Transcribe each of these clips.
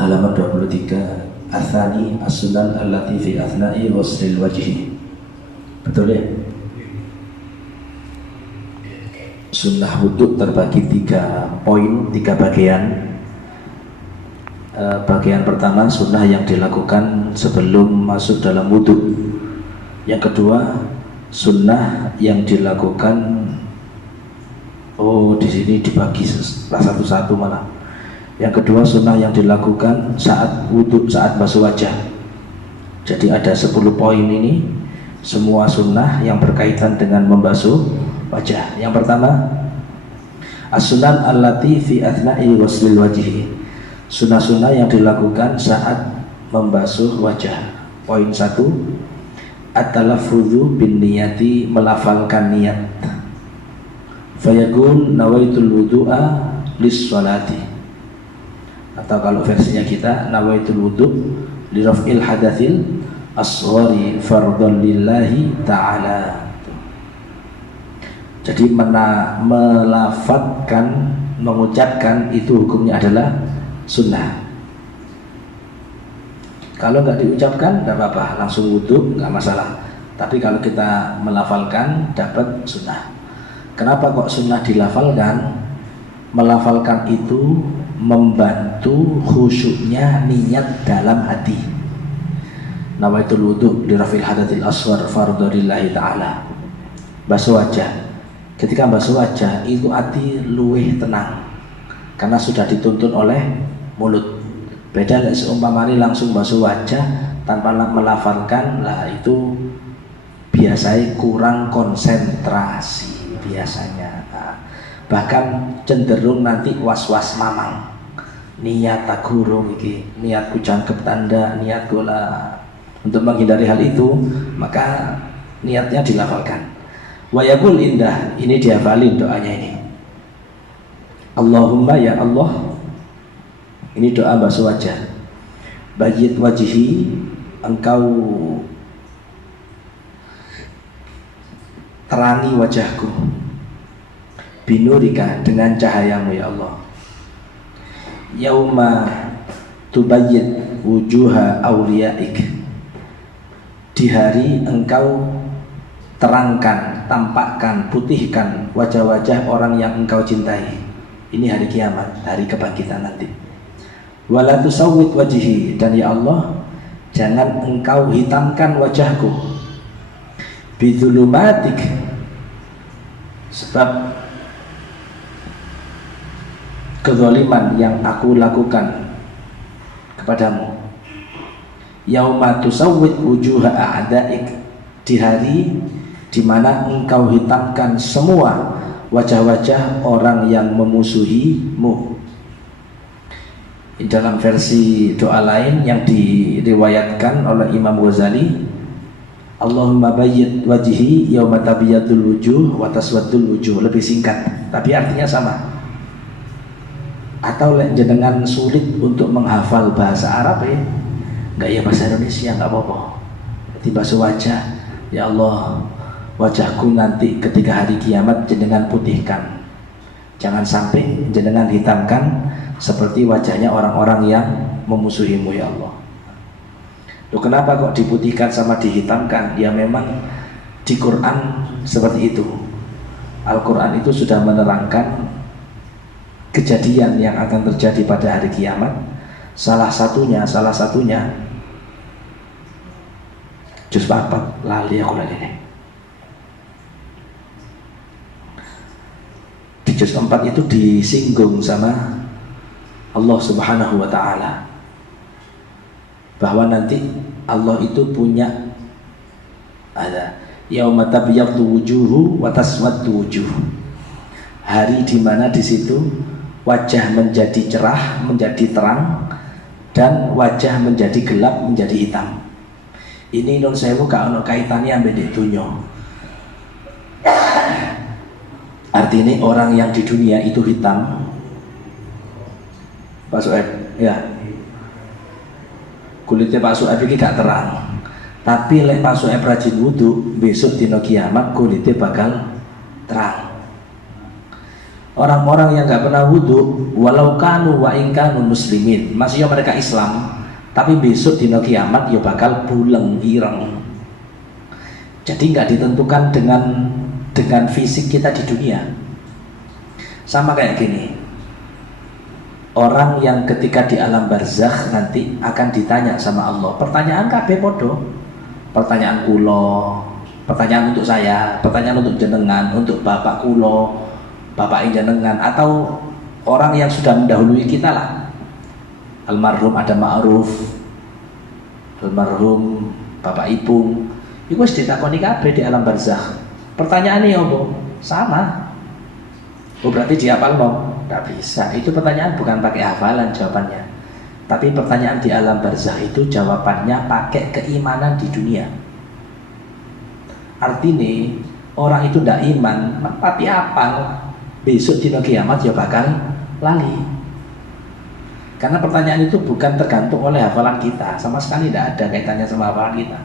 halaman 23, Athani as-sunan allati fi athna'i ghuslil wajhi. Betul ya? Sunnah wudhu terbagi 3 poin, 3 bagian. Bagian pertama sunnah yang dilakukan sebelum masuk dalam wudhu. Yang kedua sunnah yang dilakukan, di sini dibagi satu-satu malah. Yang kedua sunnah yang dilakukan saat wudhu, saat basuh wajah. Jadi ada 10 poin ini, semua sunnah yang berkaitan dengan membasuh wajah. Yang pertama, as-sunan allati fi athna'i ghuslil wajhi. Sunnah-sunnah yang dilakukan saat membasuh wajah. Poin 1, at-talaffudzu bin niyati, melafalkan niat. Fayaqul nawaitul wudu'a lis-sholati. Atau kalau versinya kita, nawaitul wudu' li raf'il hadatsil asghari fardhan lillahi ta'ala. Jadi melafadzkan, mengucapkan itu hukumnya adalah sunnah. Kalau nggak diucapkan nggak apa-apa, langsung wudu nggak masalah. Tapi kalau kita melafalkan dapat sunnah. Kenapa kok sunnah dilafalkan? Melafalkan itu membantu khusyuknya niat dalam hati. Nawaitul wudu li raf'il hadatsil asghar fardhan lillahi ta'ala. Basuh wajah. Ketika basuh wajah itu hati luweh tenang karena sudah dituntun oleh mulut. Beda lek seumpamane langsung basuh wajah tanpa melafalkan, lah itu biasanya kurang konsentrasi biasanya. Bahkan cenderung nanti was-was mamang. Niat tak gurung iki, niatku jangkep tanda, niat gola. Untuk menghindari hal itu, maka niatnya dilafalkan. Wa yaqul indah, ini dihafalin doanya ini. Allahumma ya Allah. Ini doa basuh wajah. Bayyid wajhi, engkau terangi wajahku. Binurika, dengan cahayamu ya Allah. Yauma tubayyid wujuha awliyaik. Di hari engkau terangkan, tampakkan, putihkan wajah-wajah orang yang engkau cintai. Ini hari kiamat, hari kebangkitan nanti. Wala tusawwid wajhi, dan ya Allah jangan engkau hitamkan wajahku. Bidzulumatik, sebab kezaliman yang aku lakukan kepadamu. Yauma tusawwid wujuha a'daik, di hari di mana engkau hitamkan semua wajah-wajah orang yang memusuhimu. Dalam versi doa lain yang diriwayatkan oleh Imam Ghazali, Allahumma bayyid wajhi yauma tabiyatul wujuh wa taswaddul wujuh. Lebih singkat tapi artinya sama. Atau jenengan sulit untuk menghafal bahasa Arab ya, enggak ya bahasa Indonesia enggak apa-apa. Basuh wajah, ya Allah wajahku nanti ketika hari kiamat jenengan putihkan, jangan sampai jenengan hitamkan seperti wajahnya orang-orang yang memusuhimu ya Allah. Loh, kenapa kok diputihkan sama dihitamkan? Ya memang di Quran seperti itu. Al-Quran itu sudah menerangkan kejadian yang akan terjadi pada hari kiamat. Salah satunya juz 4, lali aku lali ini. Di juz 4 itu disinggung sama Allah Subhanahu wa ta'ala bahwa nanti Allah itu punya ada yauma tabyaddu wujuhu wa taswaddu wujuh, hari di mana di situ wajah menjadi cerah, menjadi terang, dan wajah menjadi gelap, menjadi hitam. Ini non sewu gak ono kaitannya ambek dunya. Artinya orang yang di dunia itu hitam. Pak Soeb, ya. Kulitnya Pak Soeb ini gak terang. Tapi lek Pak Soeb rajin wudu, besok dino kiamat kulitnya bakal terang. Orang-orang yang nggak pernah wudhu, walau kanu wa ingkanu muslimin, maksudnya mereka Islam, tapi besok dina kiamat ya bakal buleng ireng. Jadi nggak ditentukan dengan fisik kita di dunia. Sama kayak gini, orang yang ketika di alam barzakh nanti akan ditanya sama Allah. Pertanyaan kabeh podo. Pertanyaan kulo, pertanyaan untuk saya, pertanyaan untuk jenengan, untuk bapak kulo, bapak jenengan, atau orang yang sudah mendahului kita lah. Almarhum ada Ma'ruf, almarhum bapak Ipung, itu wis ditakoni kabeh di alam barzakh. Pertanyaannya apa? Sama. Oh berarti dihafal mau? Tidak bisa. Itu pertanyaan bukan pakai hafalan jawabannya. Tapi pertanyaan di alam barzakh itu jawabannya pakai keimanan di dunia. Artinya orang itu tidak iman, tapi apal besok di kiamat ya bakal lali. Karena pertanyaan itu bukan tergantung oleh hafalan kita, sama sekali tidak ada kaitannya sama hafalan kita.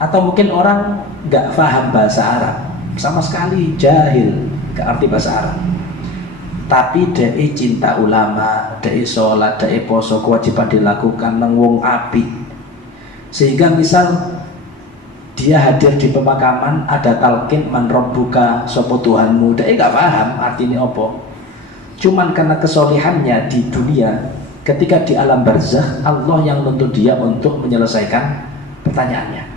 Atau mungkin orang nggak paham bahasa Arab, sama sekali jahil, nggak arti bahasa Arab. Tapi dia cinta ulama, dia sholat, dia poso, kewajiban dilakukan nang wong api. Sehingga misal dia hadir di pemakaman, ada talqin man rabbuka, sapa Tuhanmu, dia nggak paham artinya apa. Cuman karena kesolehannya di dunia, ketika di alam barzakh Allah yang nuntut dia untuk menyelesaikan pertanyaannya.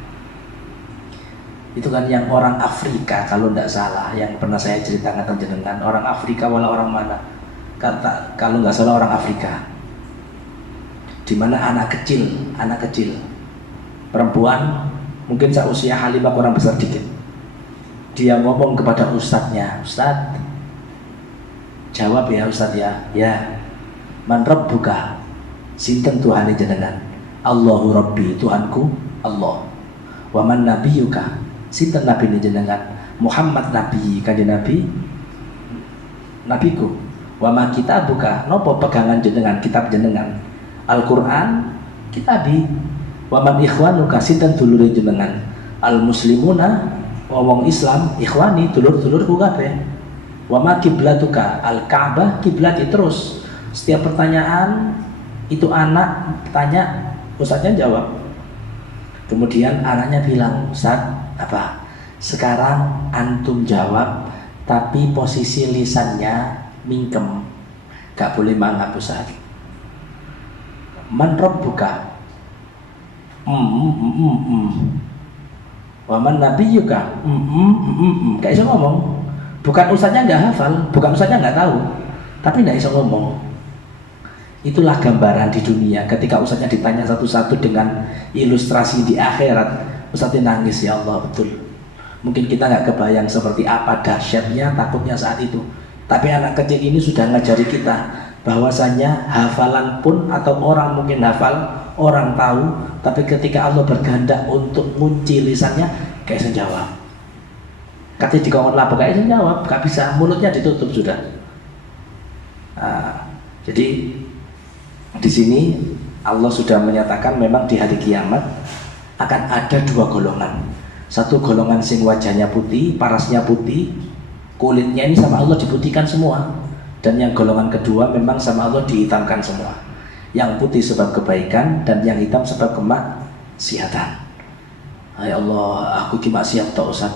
Itu kan yang orang Afrika kalau tidak salah, yang pernah saya ceritakan jenengan, orang Afrika wala orang mana, kata kalau nggak salah orang Afrika, di mana anak kecil perempuan mungkin seusia Halimah kurang besar dikit, dia ngomong kepada ustadznya, Ustadz jawab ya Ustadz ya man rabbuka, sinten Tuhane jenengan, Allahu Rabbi, Tuhanku Allah, wa man nabiyuka, sinten nabi jenengan, Muhammad nabi, kanjeng nabi nabiku, wa ma kitabuka, nopo pegangan jenengan, kitab jenengan, Al-Qur'an kitabi, wa man ikhwanuka, sinten dulure jenengan, al muslimuna, wong Islam, ikhwani dulur-dulurku kabeh, wa ma kiblatuka, al Ka'bah kiblati. Terus setiap pertanyaan itu anak tanya, ustadznya jawab. Kemudian anaknya bilang, Ustadz apa? Sekarang antum jawab, tapi posisi lisannya mingkem, gak boleh mangap Ustadz. Man rabbuka, wa man nabiyyuka, gak bisa ngomong. Bukan ustadznya gak hafal, bukan ustadznya gak tahu, tapi gak bisa ngomong. Itulah gambaran di dunia. Ketika ustadznya ditanya satu-satu dengan ilustrasi di akhirat, ustadznya nangis, ya Allah, betul. Mungkin kita nggak kebayang seperti apa dahsyatnya, takutnya saat itu. Tapi anak kecil ini sudah ngajari kita bahwasanya hafalan pun, atau orang mungkin hafal, orang tahu, tapi ketika Allah berkehendak untuk ngunci lisannya, kayak saya jawab. Katanya dikongkon lapor, kayak saya jawab, gak bisa, mulutnya ditutup sudah. Nah, jadi di sini Allah sudah menyatakan memang di hari kiamat akan ada dua golongan. Satu golongan sing wajahnya putih, parasnya putih, kulitnya ini sama Allah diputihkan semua. Dan yang golongan kedua memang sama Allah dihitamkan semua. Yang putih sebab kebaikan dan yang hitam sebab kemaksiatan. Ya Allah, aku ki maksiat tok Ustaz.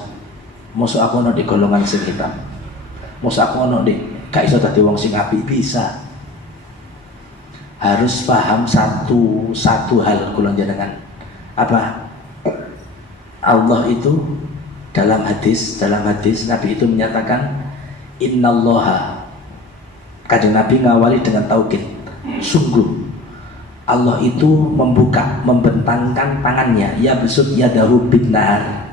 Mosok aku ono di golongan sing hitam. Mosok aku ono di gak iso dadi wong sing apik, bisa. Harus paham satu hal kula jenengan. Apa? Allah itu dalam hadis Nabi itu menyatakan innallaha, kanjeng Nabi ngawali dengan taukid, sungguh Allah itu membentangkan tangannya, ya besut yadahu bin nahar.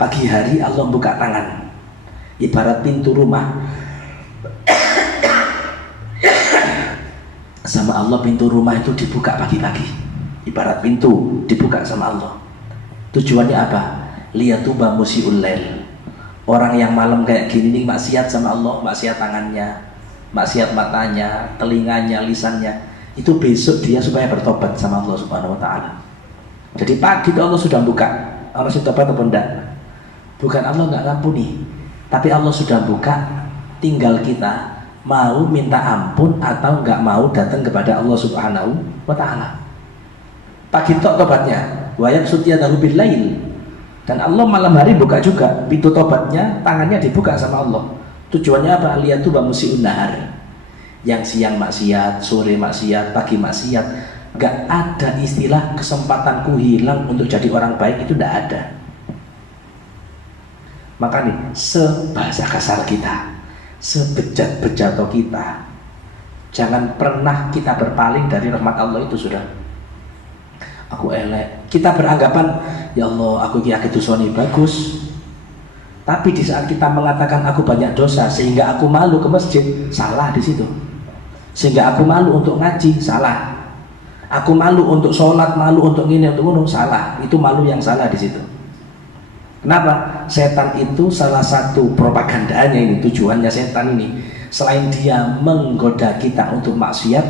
Pagi hari Allah buka tangan ibarat pintu rumah. Sama Allah pintu rumah itu dibuka pagi-pagi, ibarat pintu dibuka sama Allah. Tujuannya apa? Liyatuba musiul lail. Orang yang malam kayak gini nih maksiat sama Allah, maksiat tangannya, maksiat matanya, telinganya, lisannya, itu besok dia supaya bertobat sama Allah Subhanahu wa taala. Jadi pagi itu Allah sudah buka. Allah sudah tobat atau enggak? Bukan Allah enggak ngampuni, tapi Allah sudah buka tinggal kita mau minta ampun atau nggak mau datang kepada Allah Subhanahu wa Ta'ala. Pagi tok tobatnya, wayat sutyadahu bil lail, dan Allah malam hari buka juga pintu tobatnya, tangannya dibuka sama Allah. Tujuannya apa? Liyatu ba musiun nahar, yang siang maksiat, sore maksiat, pagi maksiat. Nggak ada istilah kesempatanku hilang untuk jadi orang baik, itu nggak ada. Maka nih, sebahasa kasar kita, sebejat-bejato kita, jangan pernah kita berpaling dari rahmat Allah itu sudah. Aku elek, kita beranggapan ya Allah aku yakin dosani bagus, tapi di saat kita mengatakan aku banyak dosa sehingga aku malu ke masjid, salah di situ. Sehingga aku malu untuk ngaji, salah. Aku malu untuk sholat, malu untuk ini, untuk ini, salah. Itu malu yang salah di situ. Kenapa? Setan itu salah satu propagandanya ini, tujuannya setan ini, selain dia menggoda kita untuk maksiat,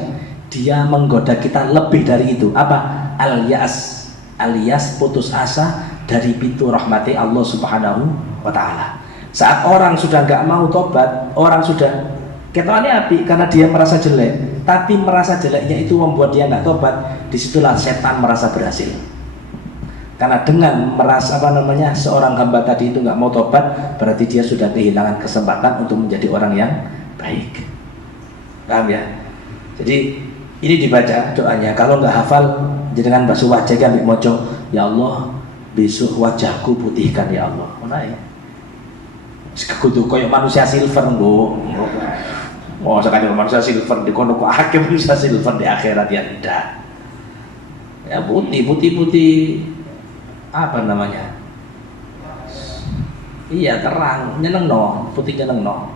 dia menggoda kita lebih dari itu. Apa? Alias putus asa dari pintu rahmati Allah Subhanahu wa Ta'ala. Saat orang sudah nggak mau tobat, orang sudah ketoknya api karena dia merasa jelek, tapi merasa jeleknya itu membuat dia nggak tobat. Disitulah setan merasa berhasil. Karena dengan merasa seorang hamba tadi itu nggak mau tobat, berarti dia sudah kehilangan kesempatan untuk menjadi orang yang baik. Paham ya? Jadi ini dibaca doanya. Kalau nggak hafal, jangan basuh wajah kan moco. Ya Allah, besok wajahku putihkan ya Allah. Mana ya? Sekutu koyo manusia silver bu. Oh sekarang manusia silver di kono kok hakim manusia silver di akhirat ya tidak. Ya putih. Apa namanya? Iya terang, nyeneng no, putih nyeneng no.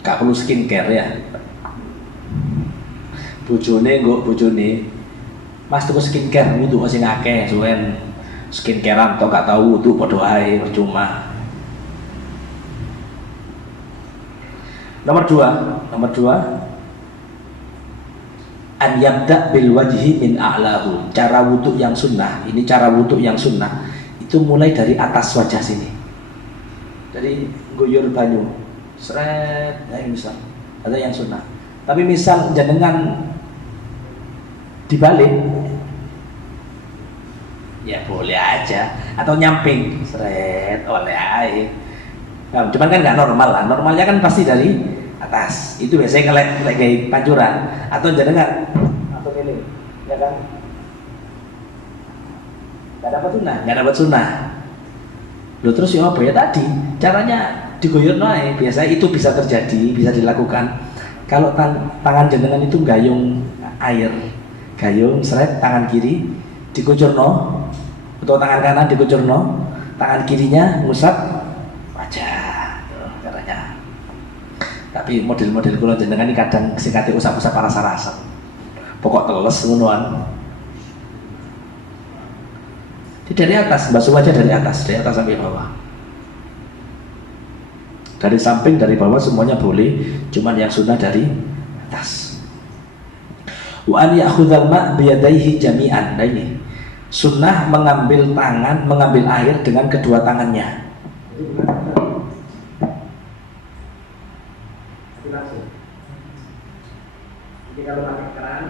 Gak perlu skincare ya. Bojone Mas tuku skincare wudu masih ngakeh suwen skincarean tok gak tahu wudu padha ae percuma. Nomor dua an yabda bil wajhi min a'lahu. Cara wudhu yang sunnah, ini cara wudhu yang sunnah itu mulai dari atas wajah sini. Jadi guyur banyu seret, ya misal ada yang sunnah. Tapi misal jenengan dibalik ya boleh aja, atau nyamping seret oleh air. Nah, cuman kan nggak normal lah, normalnya kan pasti dari atas. Itu biasanya kayak pancuran atau jenengan atau ini, ya kan? Nggak dapat sunnah. Loh terus ya apa ya tadi? Caranya digoyor naik. Biasanya itu bisa terjadi, bisa dilakukan. Kalau tangan jenengan itu gayung air, gayung seret tangan kiri dikucurno, atau tangan kanan dikucurno, tangan kirinya ngusap wajah. Caranya. Tapi model-model kula jenengan ini kadang sikate usap-usap rasa-rasa. Pokok teles ngonoan. Dari atas, basuh wajah dari atas sampai bawah. Dari samping, dari bawah semuanya boleh, cuman yang sunnah dari atas. Wa an ya'khudhal ma' biyadaihi jami'an. Nah ini sunnah mengambil air dengan kedua tangannya. Jadi kalau pakai keran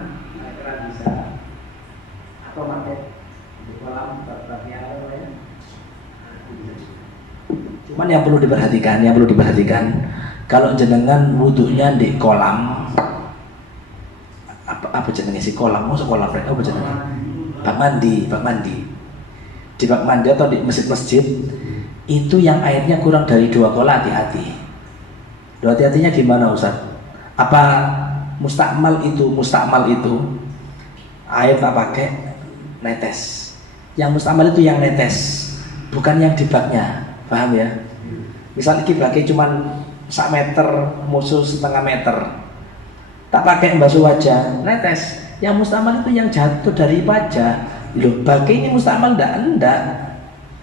bisa, atau pakai di kolam batnya apa ya? Cuman yang perlu diperhatikan, kalau jenengan wudhunya di kolam, apa jenenge si kolam? Oh sekolah mereka apa jenenge? Bak mandi. Di bak mandi atau di masjid-masjid itu yang airnya kurang dari 2 kola, hati-hati. Hati-hatinya gimana Ustaz? Apa mustakmal itu air tak pakai netes. Yang mustakmal itu yang netes, bukan yang di baknya. Paham ya? Misal iki bagi cuman 1 meter, musuh 1/2 meter. Tak pakai basuh wajah, netes. Yang mustamal itu yang jatuh dari wajah. Loh, bagi ini mustamal enggak.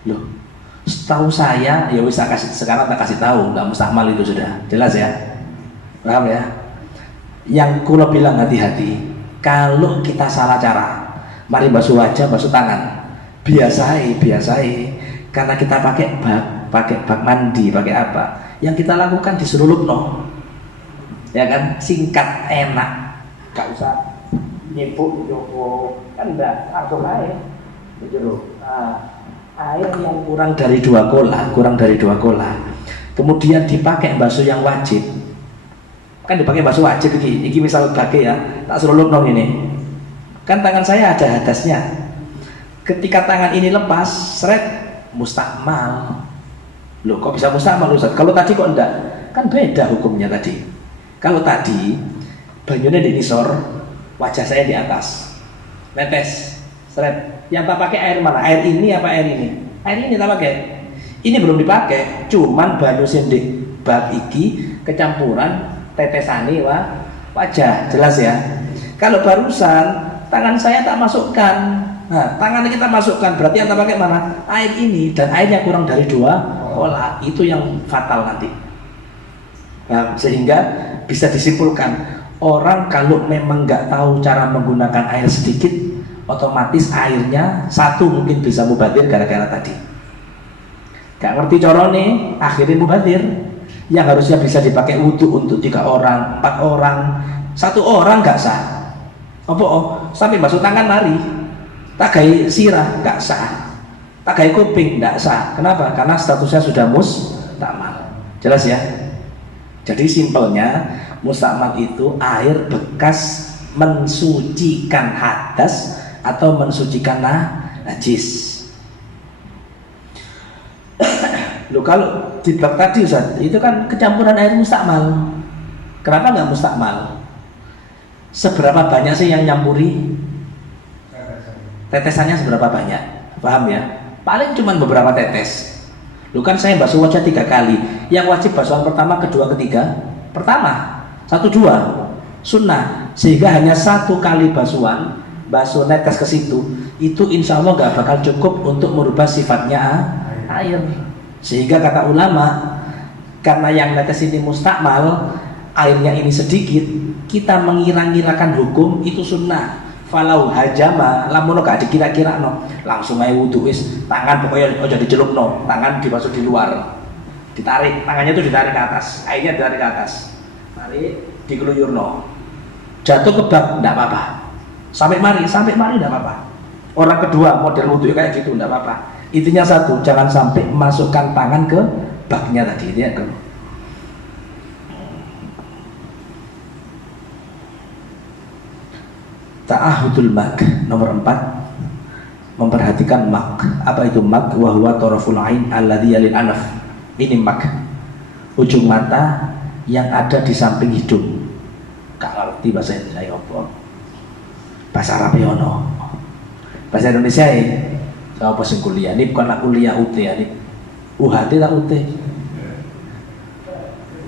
Loh, setahu saya, ya bisa sekarang tak kasih tahu, enggak mustamal itu sudah. Jelas ya? Paham ya? Yang kulo bilang hati-hati. Kalau kita salah cara, mari basuh wajah, basuh tangan. Biasai. karena kita pakai bak mandi, pakai apa? Yang kita lakukan disuruh lupno, ya kan? Singkat, enak, gak usah nyipuk, joko, kan enggak, langsung air, air yang kurang dari 2 kola, kemudian dipakai basuh yang wajib, kan dipakai basuh wajib ini misal pakai ya, tak suruh lupno ini, kan tangan saya ada hadasnya, ketika tangan ini lepas, seret, mustakmal. Loh kok bisa mustakmal Ustaz? Kalau tadi kok enggak? Kan beda hukumnya tadi. Kalau tadi banyunya di nisor, wajah saya di atas, netes, seret. Yang tak pakai air mana? Air ini apa air ini? Air ini tak pakai. Ini belum dipakai, cuman banyu sendik bab iki kecampuran tetesani wajah, jelas ya. Kalau barusan tangan saya tak masukkan, nah tangan kita masukkan, berarti yang tak pakai mana? Air ini, dan airnya kurang dari 2 kola, itu yang fatal nanti. Nah, sehingga bisa disimpulkan, orang kalau memang nggak tahu cara menggunakan air sedikit, otomatis airnya satu mungkin bisa mubadir gara-gara tadi. Gak ngerti corone, akhirnya mubadir. Yang harusnya bisa dipakai wudhu untuk 3 orang, 4 orang, 1 orang nggak sah. Sampai basuh tangan mari, tak gaya sirah nggak sah, tak gaya kuping nggak sah. Kenapa? Karena statusnya sudah mustakmal. Jelas ya? Jadi simpelnya mustakmal itu air bekas mensucikan hadas atau mensucikan najis. Loh kalau di bab tadi Ustaz, itu kan kecampuran air mustakmal. Kenapa nggak mustakmal? Seberapa banyak sih yang nyampuri? Tetesannya seberapa banyak? Paham ya? Paling cuma beberapa tetes. Lu kan saya basuh wajah 3 kali. Yang wajib basuhan pertama, kedua, ketiga. Pertama, 1, 2 sunnah. Sehingga hanya 1 kali basuhan, basuh netes ke situ, itu insya Allah gak bakal cukup untuk merubah sifatnya air. Sehingga kata ulama, karena yang netes ini mustakmal, airnya ini sedikit, kita mengira-ngirakan hukum itu sunnah. Falau hajama, lamun gak dikira-kira no, langsung aja wudhu wis, tangan pokoknya ojo dicelup no, tangan dibasuh di luar, ditarik, tangannya itu ditarik ke atas, airnya ditarik ke atas, tarik, dikeluyur no, jatuh ke bak, enggak apa-apa, sampai mari enggak apa-apa. Orang kedua model wudhu kayak gitu enggak apa-apa. Intinya satu, jangan sampai masukkan tangan ke baknya tadi, ya kan? Ta'ahudul mak, nomor 4, memperhatikan mak. Apa itu mak? Wa huwa taraful ain alladhi yalil anaf. Ini mak, ujung mata yang ada di samping hidung. Gak ngerti bahasa Indonesia ya apa? Bahasa Arab ya ono. Bahasa Indonesia ya apa sing kuliah? Ini bukan kuliah UT ya, ini UHT tak UT.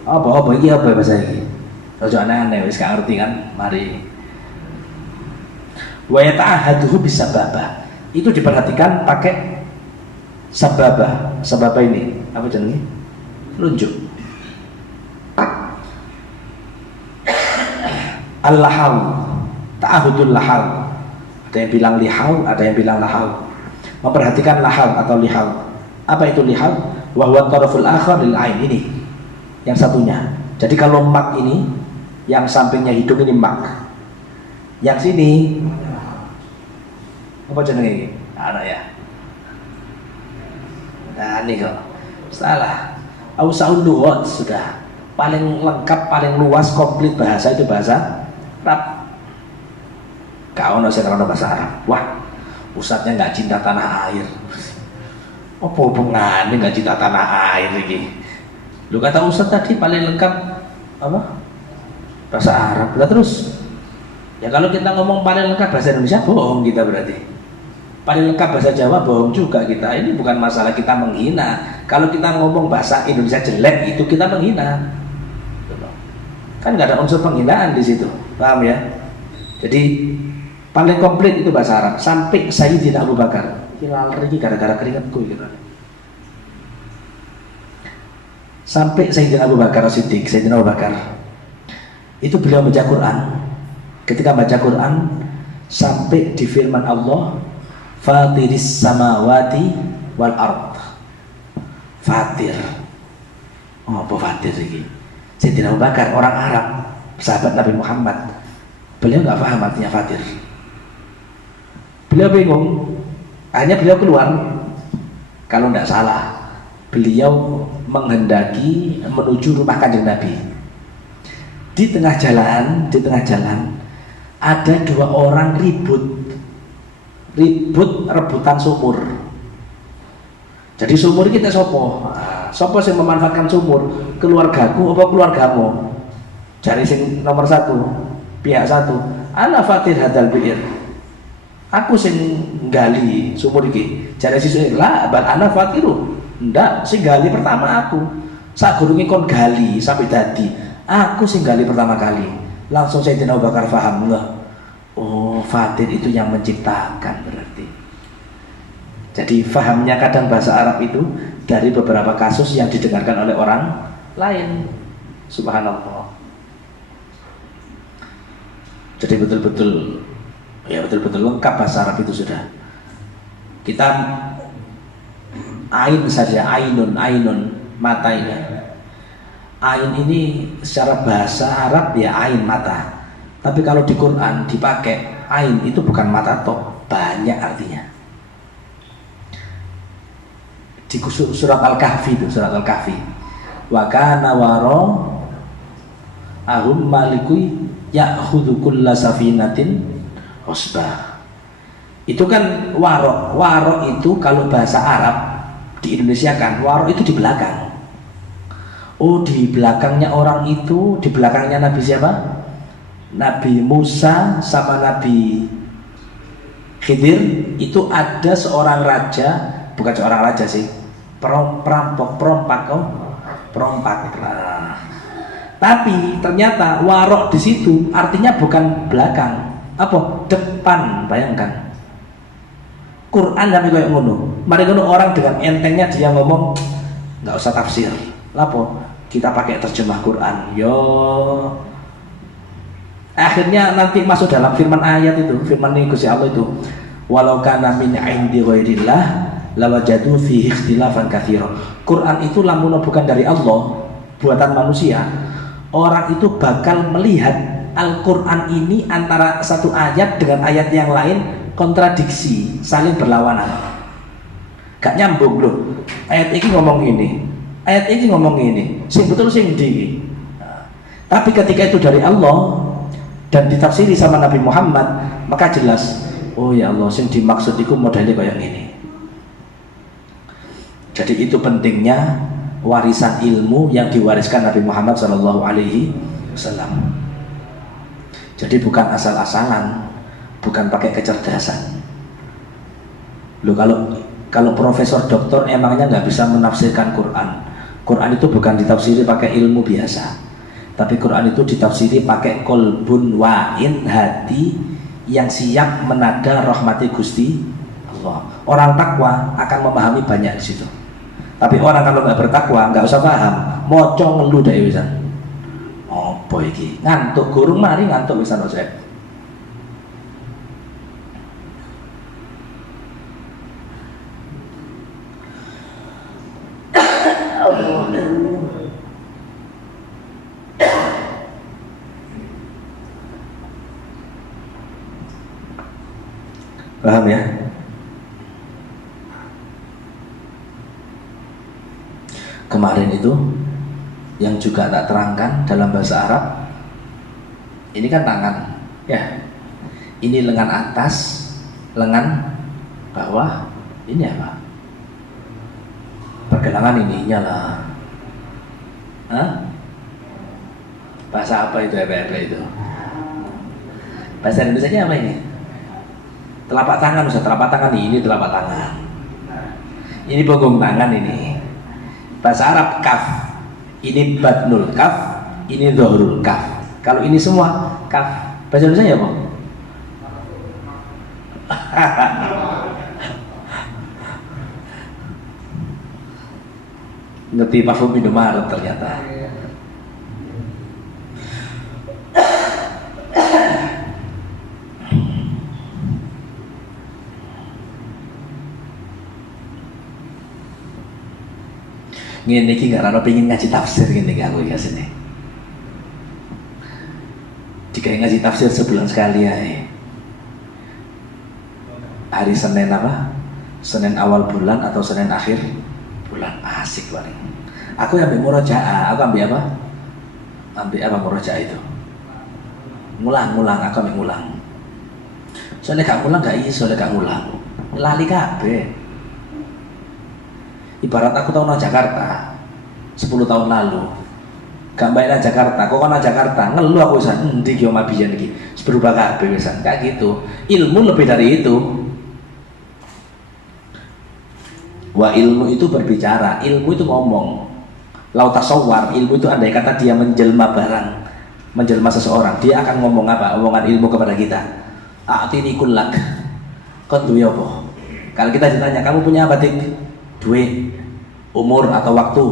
Apa iki apa bahasa iki? Ojo aneh-aneh wis gak ngerti kan? Mari. Wa yata'ahaduhu bisababah, itu diperhatikan pakai sababah. Sababah ini apa jenenge? Lunjuk. Al-lahau, ta'ahudul lahau. Ada yang bilang lihau, ada yang bilang lahau. Memperhatikan lahau atau lihau. Apa itu lihau? Wa huwa taraful akhar lil ain, ini yang satunya. Jadi kalau mak ini, yang sampingnya hidung ini mak, yang sini apa jenenge iki? Ana ya. Nah ini kok salah. Ausaul lughat sudah paling lengkap, paling luas, komplit bahasa itu bahasa Arab. Kau ono sing ora bahasa Arab. Wah, pusatnya nggak cinta tanah air. Apa hubungannya nggak cinta tanah air iki? Lu kata Ustaz tadi paling lengkap apa? Bahasa Arab. Lah terus ya kalau kita ngomong paling lengkap bahasa Indonesia bohong kita berarti. Paling lengkap bahasa Jawa bohong juga kita. Ini bukan masalah kita menghina. Kalau kita ngomong bahasa Indonesia jelek itu kita menghina. Kan nggak ada unsur penghinaan di situ. Paham ya? Jadi paling komplit itu bahasa Arab sampai Sayyidina Abu Bakar. Hilal ini gara-gara keringatku gitu. Sampai Sayyidina Abu Bakar Siddiq, Sayyidina Abu Bakar. Itu beliau baca Quran. Ketika baca Quran sampai di firman Allah, Fatiris samawati wal ard. Fatir. Oh, apa Fatir ini? Sayyidina Abu Bakar, orang Arab, sahabat Nabi Muhammad. Beliau nggak paham artinya Fatir. Beliau bingung. Akhirnya beliau keluar. Kalau tidak salah, beliau menghendaki menuju rumah Kanjeng Nabi. Di tengah jalan ada dua orang ribut rebutan sumur. Jadi sumur kita sopo sing memanfaatkan sumur, keluargaku apa keluargamu? Cari sing nomor satu, pihak satu. Ana fatir hadal bi'ir. Aku sing gali sumur iki. Cari sisi lah, bal ana fatiru. Ndak, sing gali pertama aku. Sadurunge kon gali sampai dadi, aku sing gali pertama kali. Langsung Sayyidina Abu Bakar paham loh. Oh, Fatir itu yang menciptakan berarti. Jadi fahamnya kadang bahasa Arab itu dari beberapa kasus yang didengarkan oleh orang lain. Subhanallah. Jadi betul-betul lengkap bahasa Arab itu sudah. Kita ain saja, ainun mata ini. Ain ini secara bahasa Arab ya ain mata. Tapi kalau di Quran dipakai ain itu bukan mata tok, banyak artinya. Di surat Al-Kahfi itu, surat Al-Kahfi. Wa kana waro ahum malikui ya'khudhu kulla safinatin husbah. Itu kan waro itu kalau bahasa Arab di Indonesia kan waro itu di belakang. Oh, di belakangnya orang itu, di belakangnya Nabi siapa? Nabi Musa sama Nabi Khidir itu ada seorang raja, bukan seorang raja sih, perompak. Nah, tapi ternyata warok di situ artinya bukan belakang, apa? Depan. Bayangkan. Quran tapi kayak ngono. Mari ngono orang dengan entengnya dia ngomong nggak usah tafsir. Lapo? Kita pakai terjemah Quran. Yo. Akhirnya nanti masuk dalam firman ayat itu, firman Gusti Allah itu, walau kana min indi ghairillah lawajadu fihi ikhtilafan katsira. Quran itu lamun bukan dari Allah, buatan manusia, orang itu bakal melihat Al-Quran ini antara satu ayat dengan ayat yang lain kontradiksi, saling berlawanan, gak nyambung loh. Ayat ini ngomong ini, ayat ini ngomong ini, sing betul sing ndi. Tapi ketika itu dari Allah dan ditafsiri sama Nabi Muhammad, maka jelas, oh ya Allah, sing dimaksud itu modelnya kayak ini. Jadi itu pentingnya warisan ilmu yang diwariskan Nabi Muhammad SAW. Jadi bukan asal-asalan, bukan pakai kecerdasan. Loh, kalau profesor doktor emangnya nggak bisa menafsirkan Quran. Quran itu bukan ditafsiri pakai ilmu biasa, tapi Quran itu ditafsiri pakai kolbun wa'in, hati yang siap menada rahmati Gusti Allah. Orang takwa akan memahami banyak di situ. Tapi orang kalau nggak bertakwa nggak usah paham, moco ngeluh deh wisan. Oh boy iki ngantuk gurung mari ngantuk wisan Ustaz. Paham ya? Kemarin itu yang juga tak terangkan dalam bahasa Arab, ini kan tangan ya, ini lengan atas, lengan bawah, ini apa? Pergelangan ininya lah. Hah? Bahasa apa itu itu? Bahasa Indonesia apa ini? Telapak tangan, Ustaz. Telapak tangan ini telapak tangan. Ini punggung tangan ini. Bahasa Arab kaf. Ini batnul kaf, ini dhuhrul kaf. Kalau ini semua kaf. Bahasa Indonesia apa? Ngerti parfum Indomaret ternyata. Ngene iki gak ana pengin ngaji tafsir ngene iki aku iki asine. Digawe ngaji tafsir sebulan sekali ae. Hari Senin apa? Senin awal bulan atau Senin akhir bulan, asik paling. Aku ambil murojaah, aku ambil apa? Ambil apa murojaah itu? Ngulang, aku ambil ngulang. Soalnya gak ngulang gak iso, soalnya gak ngulang. Lali kabeh. Ibarat aku tahu nang Jakarta 10 tahun lalu, gak baik nang Jakarta, kok nang Jakarta ngeluh aku wisan, endi ki omah biyen iki, berubah kabeh wisan, kayak gitu. Ilmu lebih dari itu. Wah, ilmu itu berbicara, ilmu itu ngomong. Lau tasawwar, ilmu itu andai kata dia menjelma barang, menjelma seseorang, dia akan ngomong apa? Omongan ilmu kepada kita. A'tini kullak. Kon duwe apa? Kalau kita ditanya, kamu punya apa, Tik? Duit, umur atau waktu,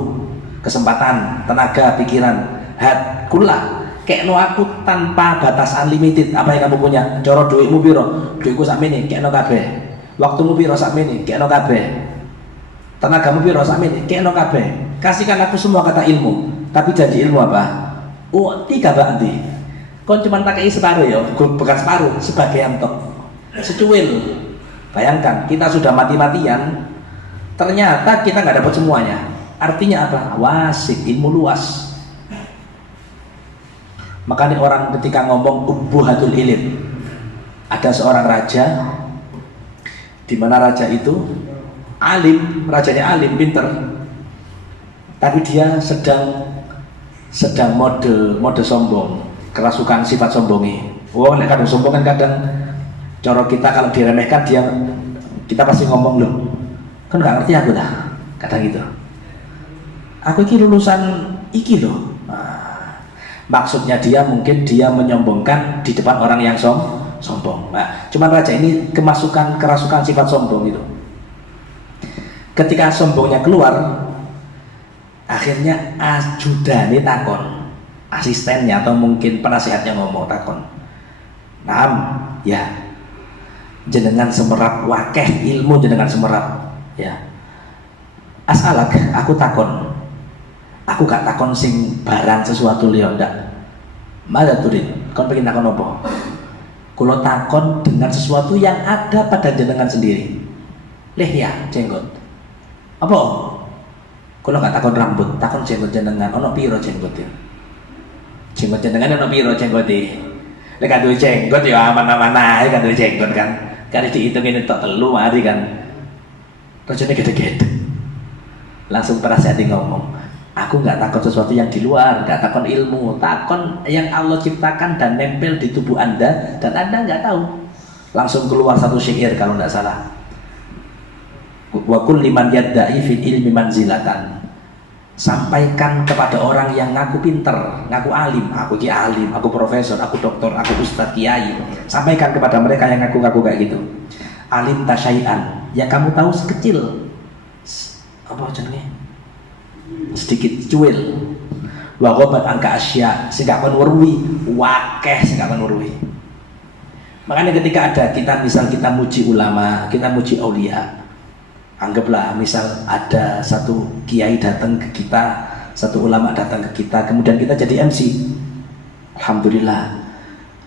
kesempatan, tenaga, pikiran, kulla. Kekno aku tanpa batas unlimited. Apa yang kamu punya? Coro duitmu piro? Duitku sakmene, kekno kabeh. Waktumu piro sakmene, kekno kabeh. Tenagamu piro sakmene, kekno kabeh. Kasihkan aku semua kata ilmu. Tapi janji ilmu apa? Oh, tiga bakti. Kon cuma pakai separuh ya, bukan separuh, sebagian tok. Secuil. Bayangkan, kita sudah mati-matian. Ternyata kita nggak dapat semuanya. Artinya apa? Wasik, ilmu luas. Makanya orang ketika ngomong ubbuhatul ilm, ada seorang raja, di mana raja itu alim, rajanya alim, pinter, tapi dia sedang mode sombong, kerasukan sifat sombongnya. Wah, nek kadang sombong kan kadang cara kita kalau diremehkan kita pasti ngomong loh. Kan gak ngerti aku dah, kadang gitu. Aku iki lulusan iki loh. Nah, maksudnya mungkin dia menyombongkan di depan orang yang sombong. Nah, cuman raja ini kerasukan sifat sombong itu. Ketika sombongnya keluar, akhirnya ajudane takon, asistennya atau mungkin penasihatnya ngomong takon. Naam, ya. Jenengan semerap wakeh ilmu jenengan semerap. Ya, asalak, aku takon, aku gak takon sing barang sesuatu liya ndak. Mada turin, kon pengen takon apa? Kulo takon dengan sesuatu yang ada pada jenengan sendiri. Lihya, jenggot. Apa? Kulo gak takon rambut, takon jenggot jenengan. Ono piro jenggote? Jenggot jenengan ono piro jenggote? Lek gak duwe jenggot ya aman-aman ae gak duwe jenggot kan. Kali dihitungin tok 3 mari kan. Rajanya gede-gede. Langsung penasihati ngomong, aku nggak takut sesuatu yang di luar, nggak takut ilmu, takut yang Allah ciptakan dan nempel di tubuh Anda dan Anda nggak tahu. Langsung keluar satu syair kalau nggak salah. Wa kullu liman yadda'i fil ilmi manzilatan. Sampaikan kepada orang yang ngaku pinter, ngaku alim, aku ki alim, aku profesor, aku doktor, aku ustadz, kiai. Sampaikan kepada mereka yang ngaku-ngaku kayak gitu. Alim tasyai'an, yang kamu tahu sekecil apa jenenge? Sedikit cuil. Wa ghabat angka asya, sing gak kon weruhi, wakeh sing gak kon weruhi. Makanya ketika ada kita muji ulama, kita muji aulia, anggaplah misal ada satu kiai datang ke kita, satu ulama datang ke kita, kemudian kita jadi MC. Alhamdulillah,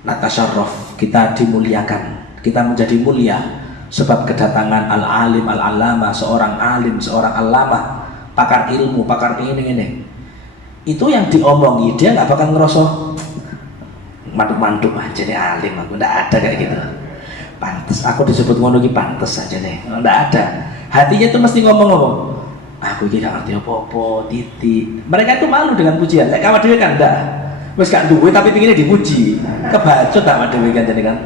natasyarraf, kita dimuliakan, kita menjadi mulia sebab kedatangan al-alim al-alama, seorang alim, seorang alama, pakar ilmu, pakar ini. Itu yang diomongi, dia nggak bakal ngerosok mantuk-mantuk aja nih alim, aku nggak ada kayak gitu. Pantes, aku disebut ngono ki pantes aja nih, nggak ada. Hatinya tuh mesti ngomong-ngomong, aku ini gak ngerti apa-apa, titik. Mereka itu malu dengan pujian, kayak kawan dewe kan enggak. Wes gak duwe tapi pinginnya dipuji, kebacut sama dewe kan jadi kan.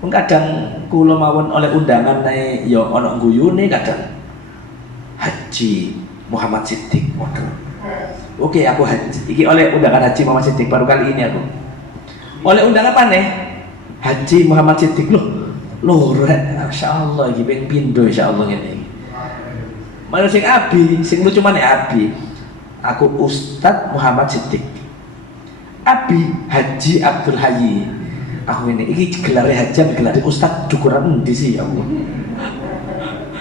Kadang kula mawon oleh undangan naik yo ono guyune kadang Haji Muhammad Siddiq. Waduh. Oke, aku haji. Iki oleh undangan Haji Muhammad Siddiq baru kali ini aku. Oleh undangan apa nih? Haji Muhammad Siddiq loh, insyaallah iki ping pindho insyaallah ngene. Mana sing abi, sing lucu mana abi. Aku Ustadz Muhammad Siddiq. Abi Haji Abdul Hayy. Aku ini gelarnya haji, gelarnya ustad dukuran endi sih ya Allah.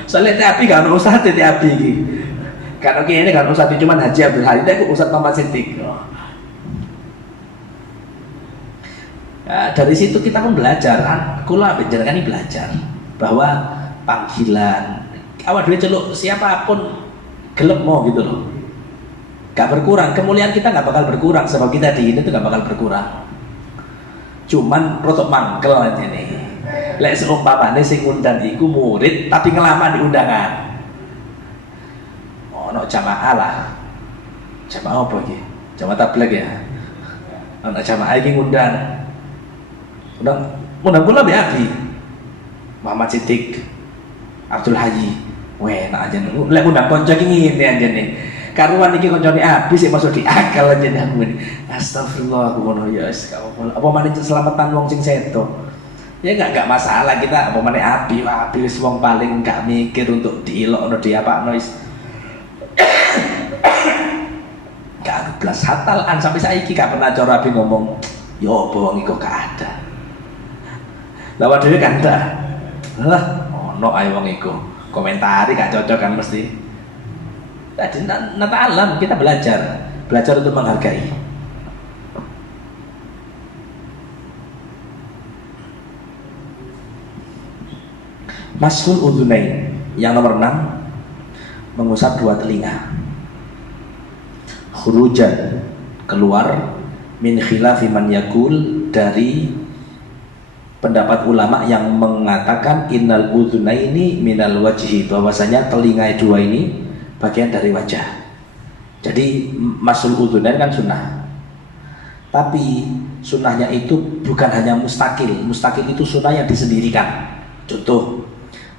Soalnya TAB gak ono ustaz TAB iki. Kan oke ini kan ustaz cuman Haji Abdul Halid aku Ustaz Muhammad Siddiq. Nah, dari situ kita pun belajar kan, kula panjenengan ini belajar bahwa panggilan awak dhewe celuk siapapun gelem mau gitu loh. Gak berkurang, kemuliaan kita gak bakal berkurang sebab kita di ini tuh gak bakal berkurang. Cuman rotok mangkel aja nih. Lek seumpamane sing ngundang iku murid tapi ngelama di undangan. Ono jamaah lah. Jamaah apa iki? Jamaah tabligh ya. Ono jamaah iki ngundang. Undang kula be Abi. Muhammad Siddiq, Abdul Haji. Weh, nak aja nunggu. Lek undang kanca iki ngene aja nih. Karuan iki kancane Abi sik masuk di akal aja aku ini. Astagfirullah aku ngono ya wis apa maneh selamatan wong sing sedo. Ya enggak masalah kita apa maneh Abi wis wong paling enggak mikir untuk diilokno diapakno wis. Gak blas hatalan sampai saiki gak pernah cara Abi ngomong yo apa wong iku gak ada. Lah dhewe kan ndak. Lah ono ae wong iku. Komentari gak cocok kan mesti. Tadi nata alam kita belajar untuk menghargai. Mashul udhunain yang nomor 6 mengusap dua telinga. Khurujan keluar min khilafi man yakul dari pendapat ulama yang mengatakan innal udhunaini minal wajhi, bahwasanya telinga dua ini bagian dari wajah. Jadi masul udhunain kan sunnah, tapi sunnahnya itu bukan hanya mustakil itu sunnah yang disendirikan. Contoh,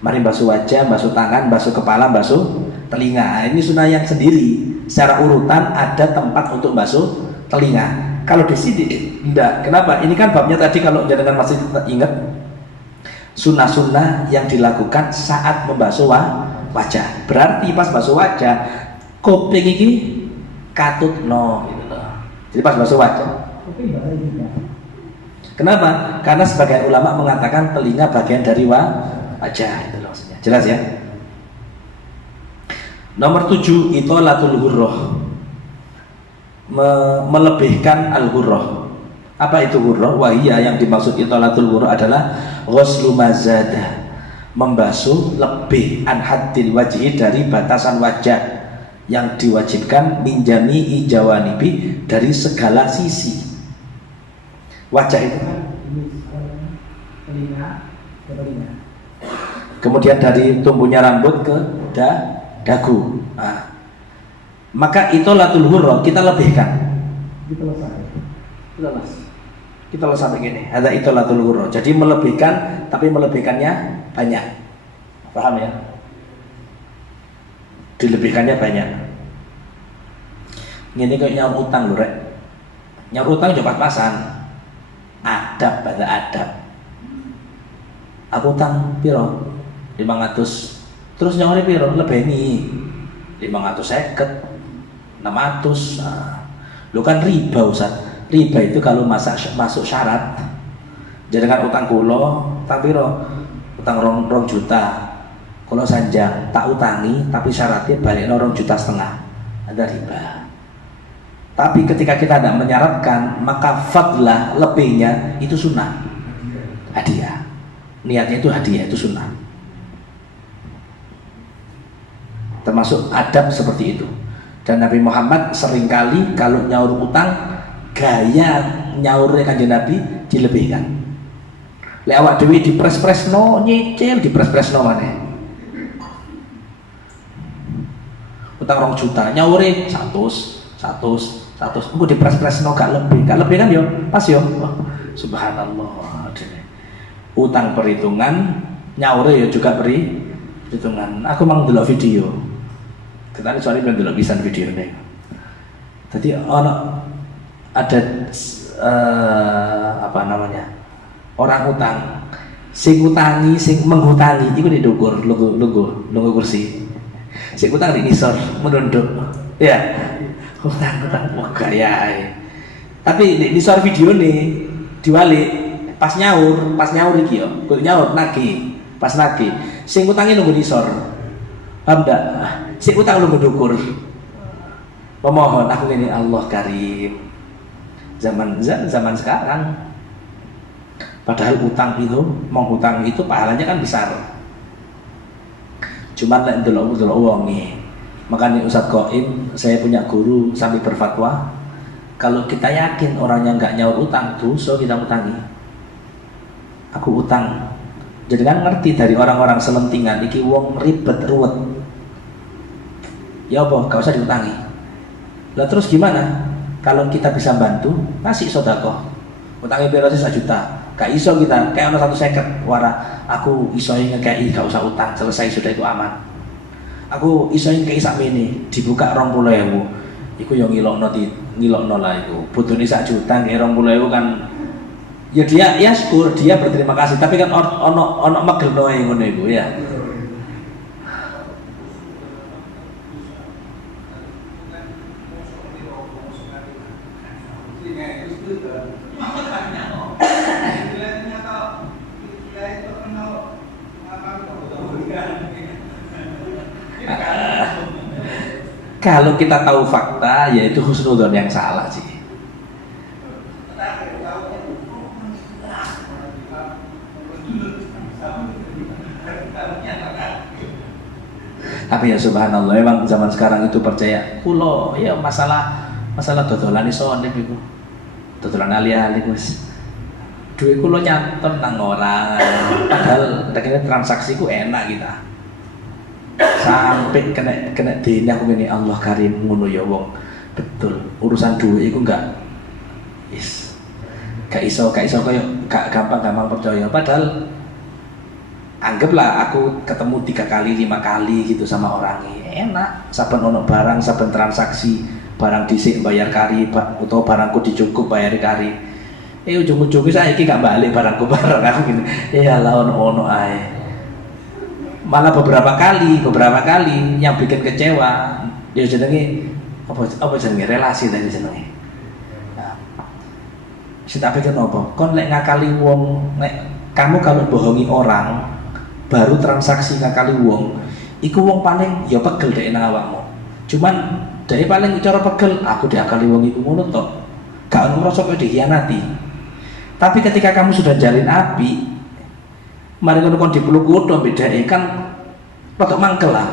mari basuh wajah, basuh tangan, basuh kepala, basuh telinga. Ini sunnah yang sendiri. Secara urutan ada tempat untuk basuh telinga. Kalau di sini tidak. Kenapa? Ini kan babnya tadi kalau jangan masih ingat sunnah-sunnah yang dilakukan saat membasuh wajah. Berarti pas basuh wajah kuping ini katut no gitu loh. Jadi pas basuh wajah. Kenapa? Karena sebagian ulama mengatakan telinga bagian dari wajah itu loh maksudnya. Jelas ya? Nomor 7 itolatul hurrah, melebihkan al-hurrah. Apa itu hurrah? Wahia yang dimaksud itolatul hurrah adalah ghuslu mazadah, membasuh lebih an haddil wajhi dari batasan wajah yang diwajibkan minjami ijawanibi dari segala sisi. Wajah itu kemudian dari tumbuhnya rambut ke dagu. Nah, maka itolatul hurrah kita lebihkan. Kita sampai gini. Ada itolatul hurrah. Jadi melebihkan, tapi melebihkannya banyak. Paham ya? Dilebihkannya banyak. Ini kayak nyaur utang lho rek. Nyaur utang coba pasan. Adab pada adab. Aku utang piro? 500. Terus nyauri piro? Lebeni 550, 600. Nah, lu kan riba Ustaz. Riba itu kalau masuk syarat. Jadi kan utang kulo, tak piro? Utang 2 juta. Kalau sanjang tak utangi, tapi syaratnya balik 2,5 juta. Ada riba. Tapi ketika kita tidak menyaratkan, maka fadlah lebihnya itu sunnah. Hadiah. Niatnya itu hadiah, itu sunnah. Termasuk adab seperti itu. Dan Nabi Muhammad seringkali kalau nyaur utang, gaya nyaurnya kanjeng Nabi dilebihkan. Lek awak dhewe dipres-pres no, nyicil dipres-pres no maneh. Utang 2 juta, nyaure 100. Engko dipres-pres no gak lebih kan yo, pas yo. Oh, subhanallah. Utang perhitungan, nyaure yo juga perhitungan. Aku mang delok video. Kita ini soalnya belum dulu bisa video ini. Jadi ada apa namanya, orang utang, sing utangi, sing menghutangi, itu didukur, nunggu kursi. Sing utang di nisor, menunduk, ya, utang, wah gaya. Tapi di nisor video nih diwalik, pas nyaur iki yo, nyaur nagih, pas nagih, sing utangi nunggu nisor. Enggak, si utang lu berdukur. Pemohon aku ini Allah Karim. Zaman sekarang, padahal utang itu, menghutang itu pahalanya kan besar. Cuman lek ndelok wonge. Makanya Ustadz Qaim, saya punya guru sampai berfatwa, kalau kita yakin orangnya nggak nyaur utang, dosa kita utangi. Aku utang. Jadi kan ngerti dari orang-orang selentingan, iki wong ribet ruwet. Ya apa, gak usah diutangi. Lah terus gimana? Kalau kita bisa bantu, kasih sedekah. Utangnya berapa sih 1 juta? Gak iso kita, kayak ono 150 wara. Aku iso ngekei gak usah utang, selesai sudah itu aman. Aku iso ngekei sakmene, dibuka 20.000. Iku yo ngilokno lah iku. Butune 1 juta ngekei 20.000 kan ya dia syukur, dia berterima kasih, tapi kan ono megelnoe ngono iku ya. Kalau kita tahu fakta, yaitu husnudzon yang salah sih. Tapi ya subhanallah, memang zaman sekarang itu percaya kulo ya masalah dodolan iso ndek iku. Dodolan ali-ali wis. Duit kulo nyantem nang orang. Padahal dekene transaksiku enak kita. Sampai kena dene aku ngene Allah Karim ngono ya wong. Betul, urusan duit iku enggak gak iso koyo gak gampang percaya. Padahal anggaplah aku ketemu 3 kali 5 kali gitu sama orangnya enak, saben ono barang, saben transaksi barang dhisik bayar kari atau barangku dicukup bayar kari. Ujung-ujungnya saya ini gak balik barangku barang aku gini. Ya lah ono ae. Malah beberapa kali yang bikin kecewa dia jenenge apa jenenge relasi tadi jenenge. Nah, tak pikir apa? Kon lek ngakali wong, kamu kalau bohongi orang baru transaksi ngakali wong, iku wong paling ya pegel dek nang awakmu. Cuman dari paling cara pegel, aku diakali wong iku ngono tok. Gak ono rasa kowe dikhianati. Tapi ketika kamu sudah jalin api, mari ngono kon dipeluk kutho bedake kan rada mangkel lah.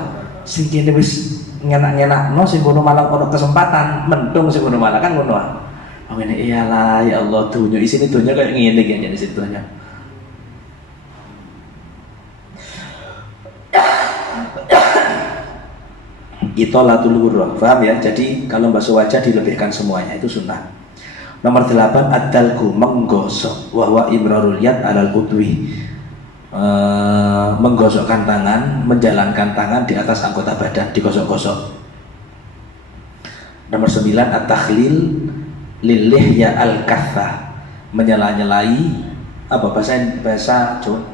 Sing kene wis ngenak-ngenakno, sing ngono malah ono kesempatan, mendung sing ngono malah kan ngono. Oh ngene iyalah ya Allah dunya isine dunya kayak ngene iki jan isine dunya. Itolatul ghurrah, paham ya? Jadi kalau basuh wajah dilebihkan semuanya, itu sunnah. Nomor 8 ad-dalku, menggosok, wahwa imrarul yad alal udwi, menggosokkan tangan, menjalankan tangan di atas anggota badan, digosok-gosok. Nomor 9 at-takhlil lilihya al-katha, menyela-nyelai apa bahasa Jawa?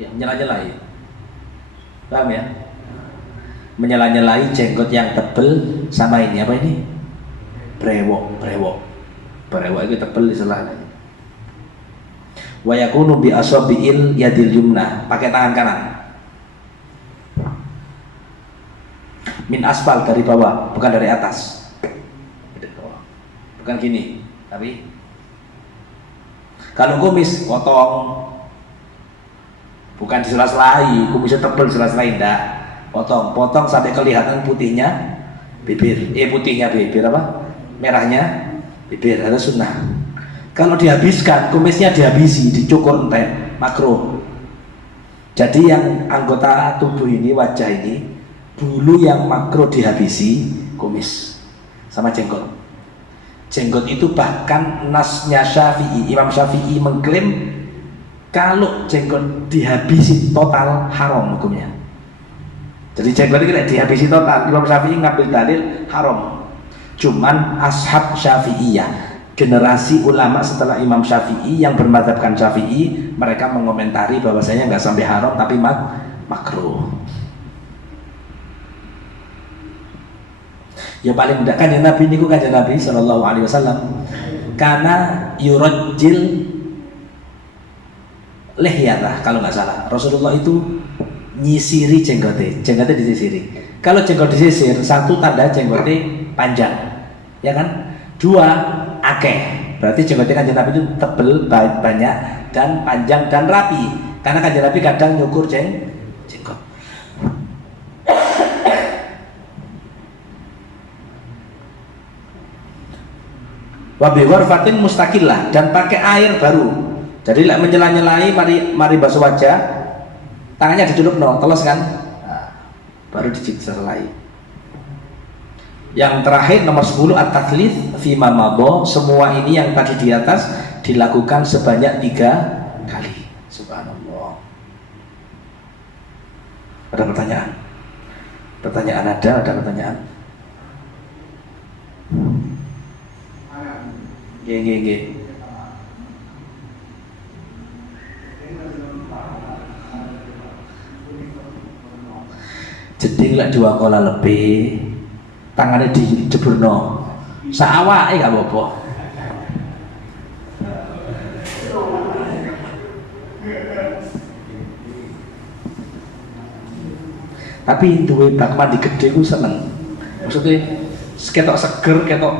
Ya, menyela-nyelai. Paham ya? Menyela-nyelai jenggot yang tebel sama ini apa ini? Brewok itu tebel istilahnya. Wa yakunu bi asabiil yadil yumna, pakai tangan kanan. Min asfal, dari bawah, bukan dari atas. Bukan gini, tapi kalau kumis potong, bukan disela-selai, kumisnya tebel disela-selai enggak. Potong sampai kelihatan putihnya bibir. Putihnya bibir apa? Merahnya bibir, ada sunnah. Kalau dihabiskan, kumisnya dihabisi, dicukur entek, makruh. Jadi yang anggota tubuh ini, wajah ini, bulu yang makruh dihabisi, kumis sama jenggot. Jenggot itu bahkan nasnya Syafi'i, Imam Syafi'i mengklaim kalau jenggot dihabisi total haram hukumnya. Jadi jenggot itu dihabisi total, Imam Syafi'i ngambil dalil haram. Cuman ashab Syafi'iyah, generasi ulama setelah Imam Syafi'i yang bermadzhabkan Syafi'i, mereka mengomentari bahwasanya nggak sampai haram tapi makruh. Ya paling tidak kan Nabi niku kan Nabi sallallahu alaihi wasallam karena yurajjil lihyatah, kalau nggak salah Rasulullah itu nyisiri jenggote disisiri. Kalau jenggot disisir, satu tanda jenggote panjang, ya kan? Dua, akeh. Berarti jenggote Kanjeng Nabi itu tebel, banyak, dan panjang dan rapi. Karena Kanjeng Nabi kadang nyukur jenggot. Wabi warfatin mustakillah, dan pakai air baru. Jadi menyela-nyelai, mari basuh wajah, tangannya dicelup teles kan, baru diselai. Yang terakhir nomor 10 at-tathlits fima madha, semua ini yang tadi di atas dilakukan sebanyak 3 kali. Subhanallah. Ada pertanyaan? Ada pertanyaan? Nggih. Jeding lek 2 kola lebih, tangannya dijeburno. Saawake gak apa-apa. Tapi duwe bak mandi gede ku seneng. Maksudnya ketok seger, ketok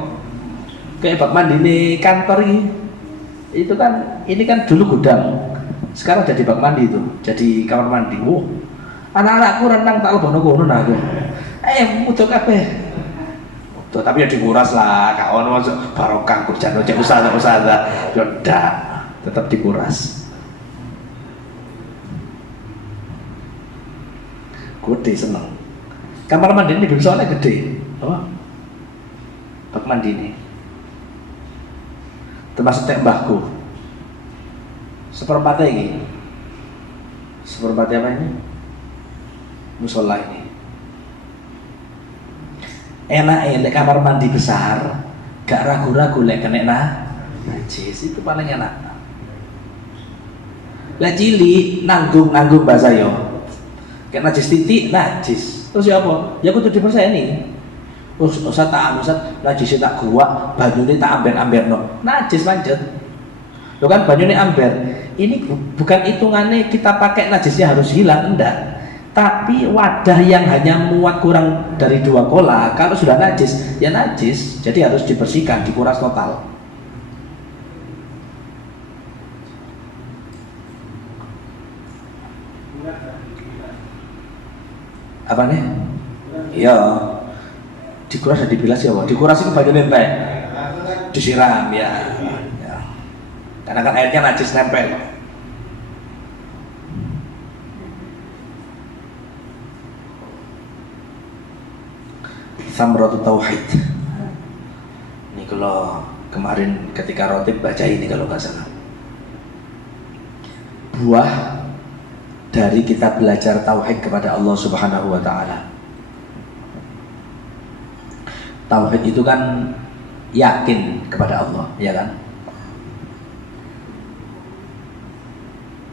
kayak bak mandi di kantor ini. Itu kan, ini kan dulu gudang. Sekarang jadi bak mandi itu, jadi kamar mandi. Anak-anakku renang tak lebono kono aku. Mudah kabeh. Tuh, tapi ya dikuras lah, gak ono barokah kurjane cek usaha. Ya ndak, tetap dikuras. Gede seneng. Kamar mandi ini belum soalnya gede. Apa? Bak mandi ini. Termasuk tek mbahku. Seperempatnya ini. Seperempatnya apa ini? Musola ini. Enak lek kamar mandi besar, gak ragu-ragu lek kena najis, itu paling enak. Lek cilik nanggung bahasa yo. Kayak najis titik, najis. Terus ya apa? Ya kudu diperseni. Usah najis tak gua, banyune tak amber-amberno. Najis pancet. Lo kan banyune amber. Ini bukan hitungannya kita pakai najisnya harus hilang, enggak. Tapi wadah yang hanya muat kurang dari 2 kola, kalau sudah najis, ya najis. Jadi harus dibersihkan, dikuras total. Apa nih? Ya, dikuras dan dibilas ya, dikuras itu bagian nempel, disiram ya. Karena kan airnya najis nempel. Samratu Tauhid. Ini kalau kemarin ketika rotib baca ini kalau nggak salah. Buah dari kita belajar tauhid kepada Allah Subhanahu wa taala. Tauhid itu kan yakin kepada Allah, ya kan?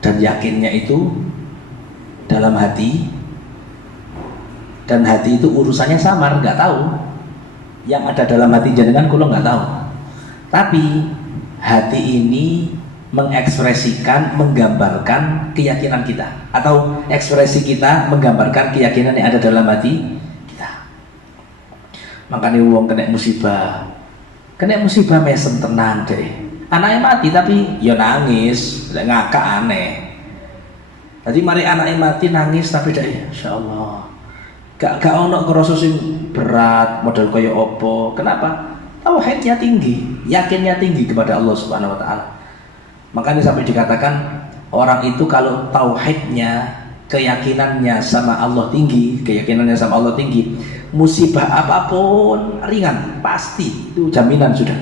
Dan yakinnya itu dalam hati, dan hati itu urusannya samar, nggak tahu. Yang ada dalam hati jenengan kulo nggak tahu. Tapi hati ini mengekspresikan, menggambarkan keyakinan kita, atau ekspresi kita menggambarkan keyakinan yang ada dalam hati kita. Makanya wong kena musibah mesem tenang deh. Anaknya mati tapi ya nangis, ngakak aneh. Tadi mari anaknya mati nangis tapi deh, insya Allah. Gak ono kerasa sing berat model kaya opo. Kenapa? Tauhidnya tinggi, yakinnya tinggi kepada Allah Subhanahu wa taala. Makanya sampai dikatakan orang itu kalau tauhidnya, keyakinannya sama Allah tinggi, musibah apapun ringan, pasti itu jaminan sudah.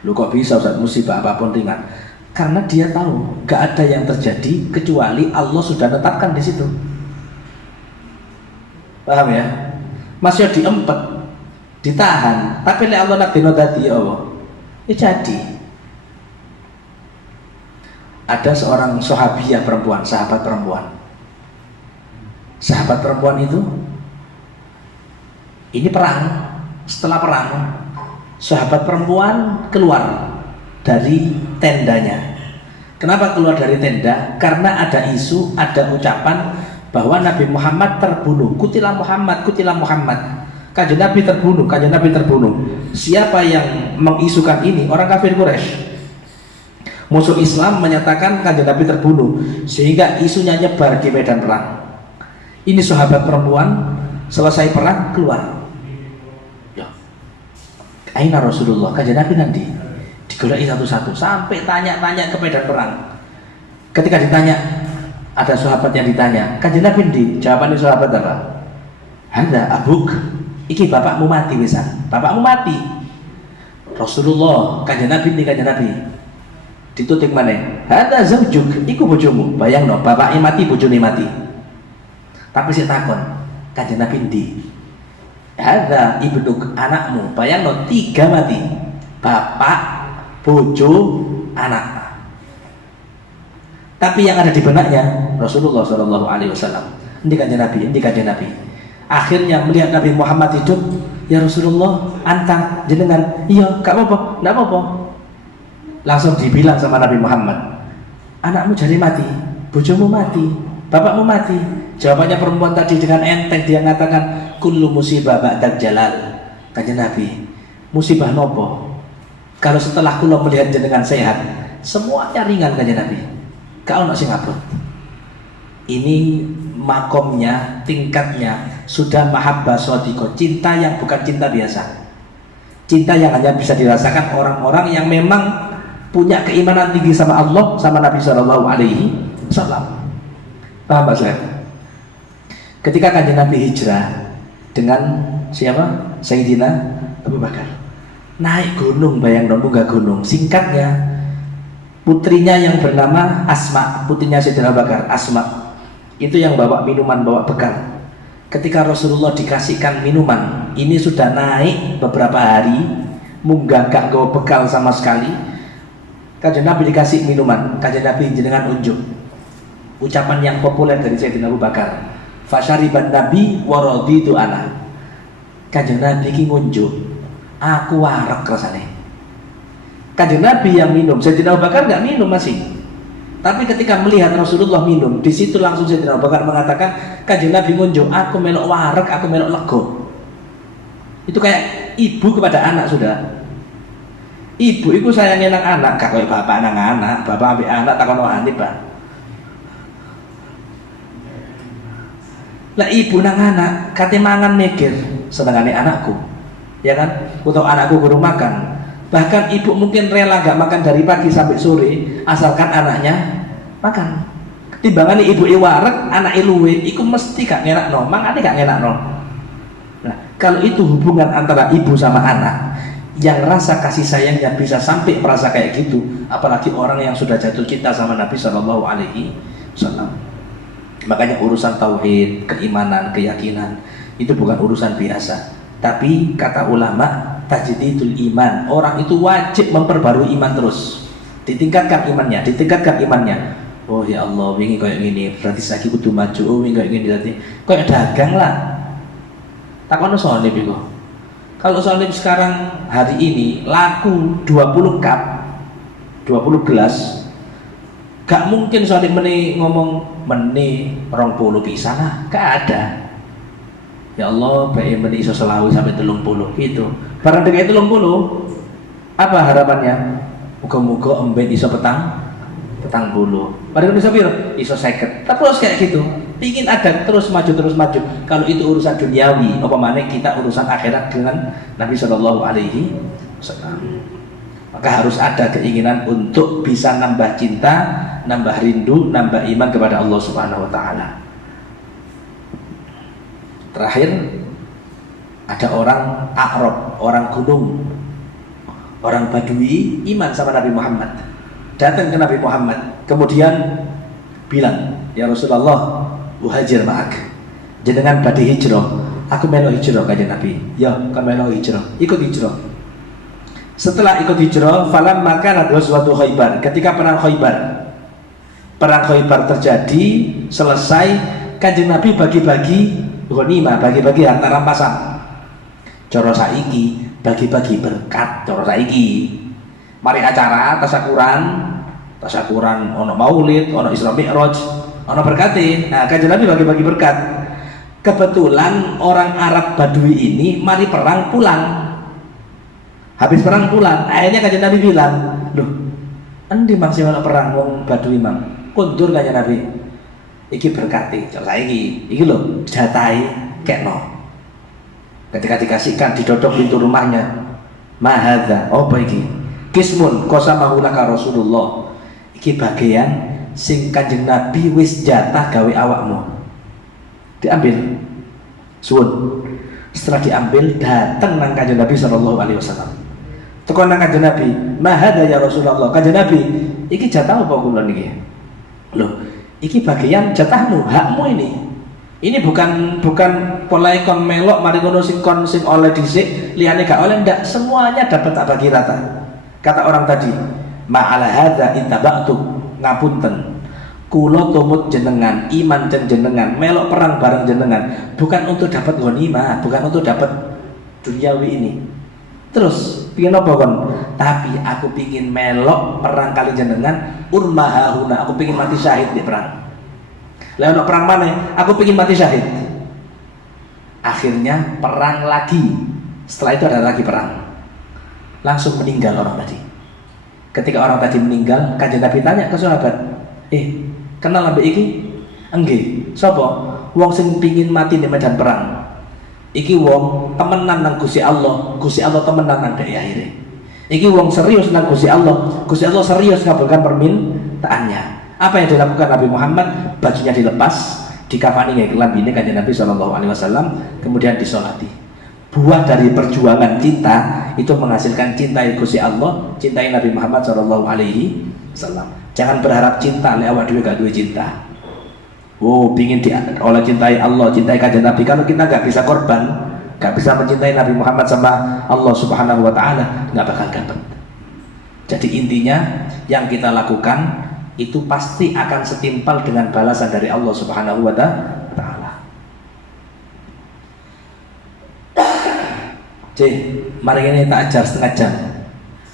Lu kok bisa Ustaz musibah apapun ringan? Karena dia tahu gak ada yang terjadi kecuali Allah sudah tetapkan di situ. Paham ya? Masih diempet, ditahan, tapi lek Allah nak dino dadi ya Allah. Ya jadi. Ada seorang sahabiah perempuan, sahabat perempuan. Sahabat perempuan itu ini perang. Setelah perang, sahabat perempuan keluar dari tendanya. Kenapa keluar dari tenda? Karena ada isu, ada ucapan bahwa Nabi Muhammad terbunuh. Kutilah Muhammad, kutilah Muhammad. Kanjeng Nabi terbunuh, kanjeng Nabi terbunuh. Siapa yang mengisukan ini? Orang kafir Quraisy. Musuh Islam menyatakan kanjeng Nabi terbunuh, sehingga isunya nyebar di medan perang. Ini sahabat perempuan selesai perang keluar. Ya. Aina Rasulullah, kanjeng Nabi nanti digoleki satu-satu sampai tanya-tanya ke medan perang. Ketika ditanya, ada sahabat yang ditanya, kanjeng Nabi ndi? Jawabannya sahabat apa? Hadza abuk. Iki bapakmu mati wisan. Bapakmu mati. Rasulullah, kanjeng Nabi ndi kanjeng Nabi? Ditutik maneh. Hadza zawjuk. Iku bojomu. Bayangno, bapaknya mati, bojone mati. Tapi saya takon, kanjeng Nabi ndi? Hadza ibnuk, anakmu. Bayangno 3 mati. Bapak, bojo, anak. Tapi yang ada di benaknya Rasulullah Shallallahu Alaihi Wasallam. Ini kanjeng Nabi, ini kanjeng Nabi. Akhirnya melihat Nabi Muhammad hidup, ya Rasulullah, antang jenengan, iya, gak apa-apa, gak apa-apa. Langsung dibilang sama Nabi Muhammad, anakmu jadi mati, bojomu mati, bapakmu mati. Jawabannya perempuan tadi dengan enteng dia mengatakan, kullu musibah ba'dal jalal. Kanjeng Nabi, musibah nopo? Kalau setelah kula melihat jenengan sehat, semuanya ringan kanjeng Nabi. Kau nak singaput. Ini makomnya, tingkatnya sudah mahabbah shadiqah, cinta yang bukan cinta biasa, cinta yang hanya bisa dirasakan orang-orang yang memang punya keimanan tinggi sama Allah, sama Nabi Shallallahu Alaihi Wasallam. Paham saya? Ketika kanjeng Nabi hijrah dengan siapa? Sayyidina Abu Bakar, naik gunung, bayang munggah gunung. Singkatnya, putrinya yang bernama Asma, putrinya Sayyidina Abu Bakar, Asma, itu yang bawa minuman, bawa bekal. Ketika Rasulullah dikasihkan minuman, ini sudah naik beberapa hari, munggah gak gawa bekal sama sekali. Kanjeng Nabi dikasih minuman, kanjeng Nabi jenengan unjuk. Ucapan yang populer dari Sayyidina Abu Bakar, fasyariban Nabi wa raditu ana. Kanjeng Nabi ki ngunjuk, aku warak rasane. Kanjeng Nabi yang minum, Sayyidina Abu Bakar nggak minum masih. Tapi ketika melihat Rasulullah minum, di situ langsung Sayyidina Abu Bakar mengatakan, kanjeng Nabi ngunjuk, aku melok warak, aku melok lego. Itu kayak ibu kepada anak sudah. Ibu itu sayangnya nang anak, gak kayak bapak nang anak, bapak ambil anak tak kono aneh Pak. Lah ibu nang anak, kate mangan mikir, senengane anakku, ya kan? Untuk anakku guru makan. Bahkan ibu mungkin rela gak makan dari pagi sampai sore asalkan anaknya makan. Timbangane ibu wareg, anak luwe, iku mesti gak ngenakno, mangane gak ngenakno. Nah, kalau itu hubungan antara ibu sama anak, yang rasa kasih sayangnya bisa sampai merasa kayak gitu, apalagi orang yang sudah jatuh cinta sama Nabi Shallallahu Alaihi Wasallam. Makanya urusan tauhid, keimanan, keyakinan itu bukan urusan biasa. Tapi kata ulama, tajdidul iman, orang itu wajib memperbarui iman terus, ditingkatkan imannya, ditingkatkan imannya. Oh ya Allah, wingi kayak gini, berarti saya kudu maju. Oh wingi kayak gini, berarti kayak dagang lah. Takono sonib iku. Kalau sonib sekarang hari ini laku 20 cup, 20 gelas, gak mungkin sonib meni ngomong meni 20 pisan lah, gak ada. Ya Allah, baik meni iso selawi sampai 30 gitu. Barang dengan 30, apa harapannya? Muga-muga emben iso petang bulu. Barang iso piro? Iso 50. Terus kayak gitu. Pingin ada terus maju. Kalau itu urusan duniawi, apa mana kita urusan akhirat dengan Nabi Shallallahu Alaihi Wasallam. Maka harus ada keinginan untuk bisa nambah cinta, nambah rindu, nambah iman kepada Allah Subhanahu Wa Taala. Terakhir, ada orang A'rab, orang gunung, orang Badui, iman sama Nabi Muhammad, datang ke Nabi Muhammad, kemudian bilang, ya Rasulullah, muhajir ma'ak, jenengan badhe hijrah, aku melu hijrah kanjeng Nabi. Ya, kan melu hijrah, ikut hijrah. Setelah ikut hijrah, falam maka ada suatu Khaybar, ketika perang Khaybar terjadi, selesai, kanjeng Nabi bagi-bagi ghanimah, bagi-bagi harta rampasan. Cara saiki bagi-bagi berkat, cara saiki mari acara tasakuran ono maulid, ono Isra Mi'raj, Ono berkati. Nah, Kanjeng Nabi bagi-bagi berkat. Kebetulan orang Arab Badui ini mari perang pulang. Habis perang pulang, akhirnya Kanjeng Nabi bilang, "Loh, endi masih ono perang wong Badui, Mang?" Kundur Kanjeng Nabi. Iki berkati. Coba iki lho jatai kekno. Ketika dikasihkan didodok pintu rumahnya. Mahadza, apa iki? Kismun qasamahu laka Rasulullah. Iki bagian sing Kanjeng Nabi wis jatah gawe awakmu. Diambil. Suwun. Setelah diambil datang nang Kanjeng Nabi sallallahu alaihi wasallam. Tekan nang Kanjeng Nabi, "Mahadza ya Rasulullah." Kanjeng Nabi, "Iki jatah apa kula niki?" Loh, iki bagian jatahmu, hakmu ini. Ini bukan mulai kon melok mari ngono sing oleh dhisik, liyane gak oleh, ndak, semuanya dapat tak bagi rata. Kata orang tadi, "Ma'ala hadza intaba'tu." Ngapunten. Kula tumut jenengan, iman jenengan, melok perang bareng jenengan, bukan untuk dapat ghanimah, bukan untuk dapat duniawi ini. Terus pingin apa kon? Tapi aku pingin melok perang kali jenengan, urmahahuna, aku pingin mati syahid di perang. Lah ono perang mana? Aku pingin mati syahid. Akhirnya perang lagi. Setelah itu ada lagi perang. Langsung meninggal orang tadi. Ketika orang tadi meninggal, Kanjeng Nabi tanya ke sahabat, kenal ambek iki? Enggih. Sapa? Wong sing pingin mati di medan perang. Iki wong temenan nang Gusti Allah temenan nang dhek akhire. Iki wong serius nang Gusti Allah serius ngabulkan permintaannya. Apa yang dilakukan Nabi Muhammad? Bajunya dilepas, dikafani nggae kelambine Kanjeng Nabi sallallahu alaihi wasallam, kemudian disolati. Buah dari perjuangan cinta itu menghasilkan cintai Gusti Allah, cintai Nabi Muhammad sallallahu alaihi wasallam. Jangan berharap cinta lek awak dhewe gak duwe cinta. Pingin oleh cintai Allah, cintai Kanjeng Nabi. Kalau kita nggak bisa korban, nggak bisa mencintai Nabi Muhammad sama Allah Subhanahu Wa Taala, nggak bakal dapat. Jadi intinya yang kita lakukan itu pasti akan setimpal dengan balasan dari Allah Subhanahu Wa Taala. Mari ini tak ajar setengah jam.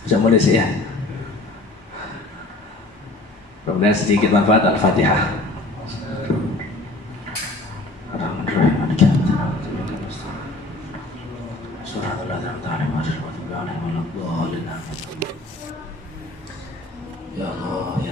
Bisa mulai sih ya. Kemudian sedikit manfaat Al-Fatihah. Ya Allah.